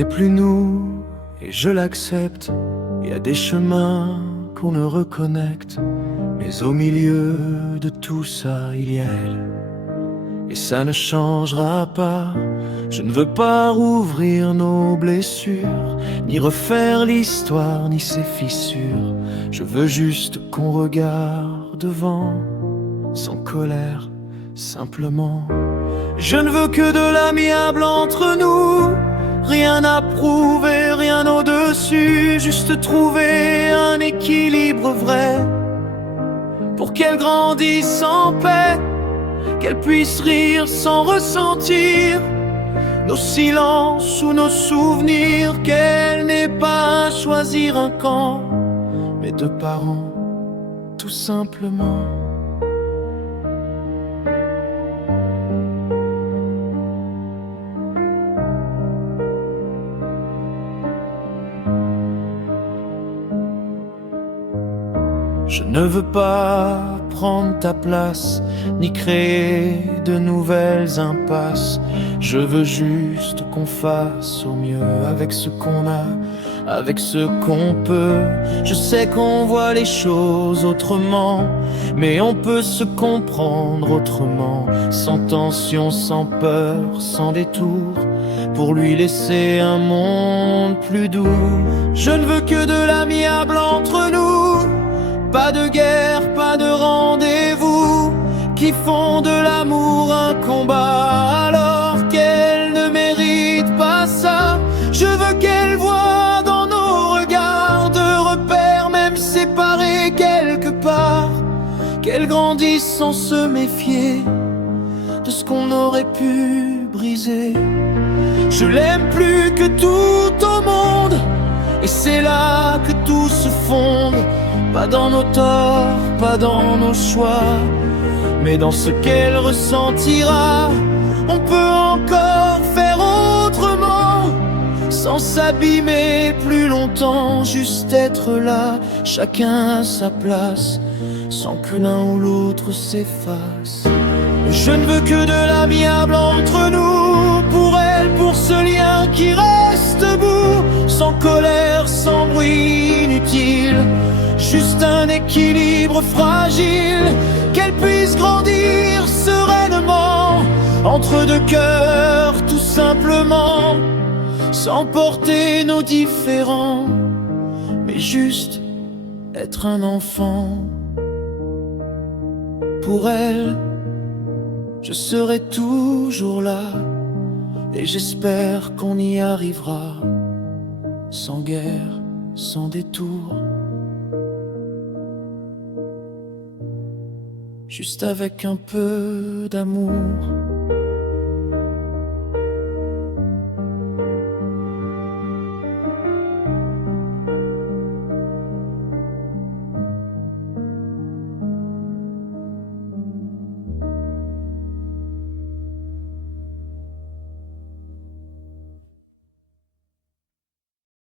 n'est plus nous, et je l'accepte. Il y a des chemins qu'on ne reconnecte, mais au milieu de tout ça, il y a elle. Et ça ne changera pas. Je ne veux pas rouvrir nos blessures, ni refaire l'histoire, ni ses fissures. Je veux juste qu'on regarde devant, sans colère, simplement. Je ne veux que de l'amiable entre nous, rien à prouver, rien au-dessus, juste trouver un équilibre vrai, pour qu'elle grandisse en paix, qu'elle puisse rire sans ressentir nos silences ou nos souvenirs, qu'elle n'ait pas à choisir un camp, mais deux parents, tout simplement. Je ne veux pas prendre ta place, ni créer de nouvelles impasses. Je veux juste qu'on fasse au mieux avec ce qu'on a, avec ce qu'on peut. Je sais qu'on voit les choses autrement, mais on peut se comprendre autrement, sans tension, sans peur, sans détour, pour lui laisser un monde plus doux. Je ne veux que de l'amiable entre nous, pas de guerre, pas de rendez-vous qui font de l'amour un combat, alors qu'elle ne mérite pas ça. Je veux qu'elle voie dans nos regards de repères, même séparés quelque part, qu'elle grandisse sans se méfier de ce qu'on aurait pu briser. Je l'aime plus que tout au monde, et c'est là que tout se fonde. Pas dans nos torts, pas dans nos choix, mais dans ce qu'elle ressentira. On peut encore faire autrement, sans s'abîmer plus longtemps, juste être là, chacun à sa place, sans que l'un ou l'autre s'efface. Je ne veux que de l'amiable entre nous, pour elle, pour ce lien qui reste debout, sans colère, sans bruit inutile, juste un équilibre fragile, qu'elle puisse grandir sereinement, entre deux cœurs tout simplement, sans porter nos différends, mais juste être un enfant. Pour elle, je serai toujours là, et j'espère qu'on y arrivera, sans guerre, sans détour, juste avec un peu d'amour.